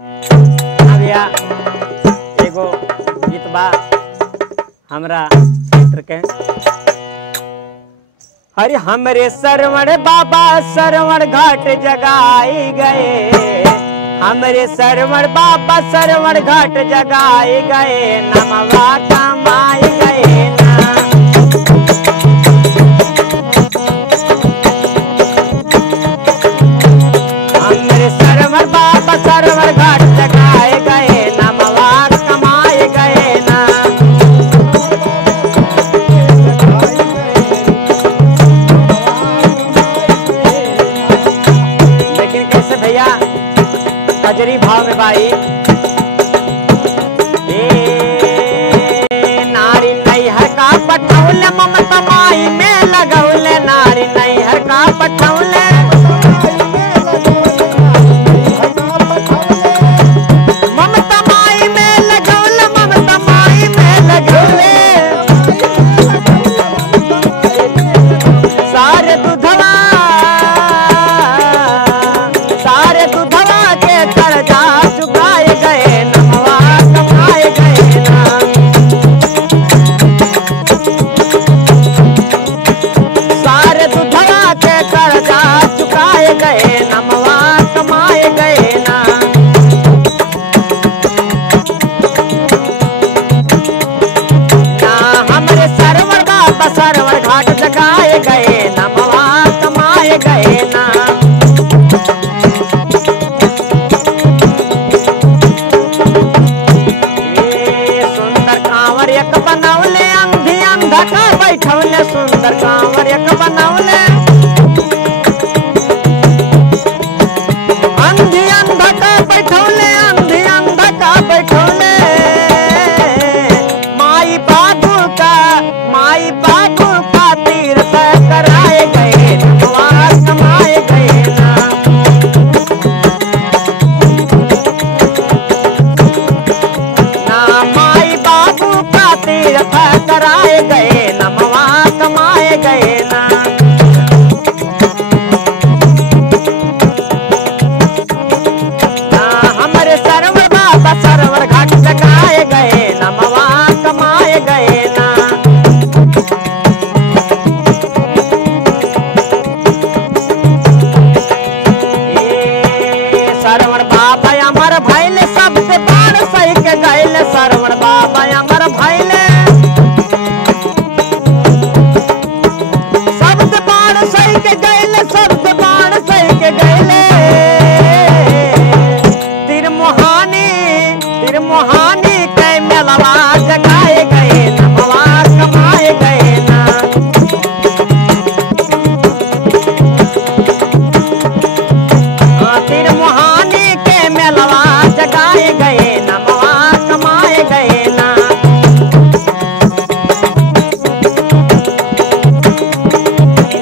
भैया एगो गीत बा हमरा क्षेत्र के। अरे हमरे सरवण बाबा सरवण घाट जगाई गए, हमरे सरवण बाबा सरवण घाट जगाए गए, नमवा कमाई गए ना। हमरे सरवण बाबा सरवण घाट जगाए गए, नमवा कमाए गए ना। लेकिन कैसे भैया कजरी भाव में भाई, नारी नैहर का पठौले ममता माई में लगौले, नारी नैहर का पठौले ममता माई में लगौले, ममता माई में लगौले। सारे दुधवा के कर्जा चुकाए गए, नमवा कमाए गए ना। सारे दुधवा के कर्जा चुकाए गए, नमवा कमाए गए ना। ना हमरे सरवण बाबा सरवण घाट जगाए गए, नमवा कमाए गए ना। एक बनौले अंधी अंधा का बैठौले, सुंदर कांवर एक बनौले अंधी अंधा का बैठौले, अंधी अंधा का बैठौले। माई बाबू का तीर्थ कराए गए, नमवा कमाए गए ना। ना माई बाबू का तीर्थ कराए गए, नमवा कमाए गए ना। ना हमारे सरवण बाबा सरवण घाट जगाए गए, नमवा कमाए गए ना। सरवण बाबा अमर भैले सबसे बाण सही के गैले, सरवण बाबा अमर भैले सबसे बाण सही के गैले, सबसे बाण सही के गैले। तिरमुहानी के मेलवा जगाए गए, नमवा कमाए गए ना। तिरमुहानी के मेलवा जगाए गए, नमवा कमाए गए ना।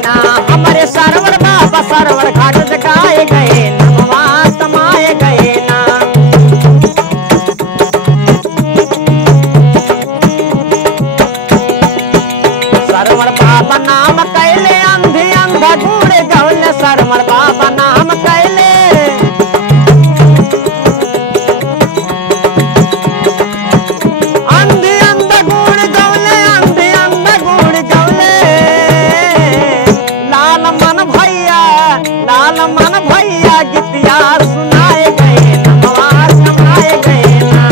ना हमारे सरवण बाबा सरवण घाट जगाए गए, नमवा कमाए गए ना। सरवण बाबा नाम कैले अंधी अंधा गूढ़े गौले, सरवण बाबा नाम कैले अंधी अंधा गूढ़ गौले, अंधी अंधा गूढ़ गौले। लाल मन भैया गीतिया सुनाए गए, नमवा कमाए गए ना।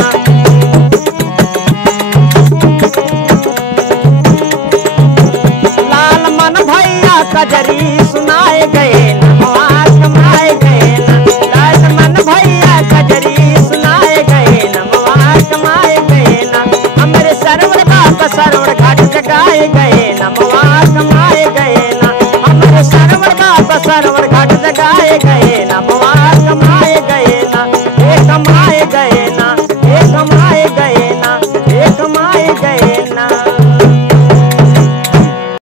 लाल मन भैया कजरी सुनाए गए,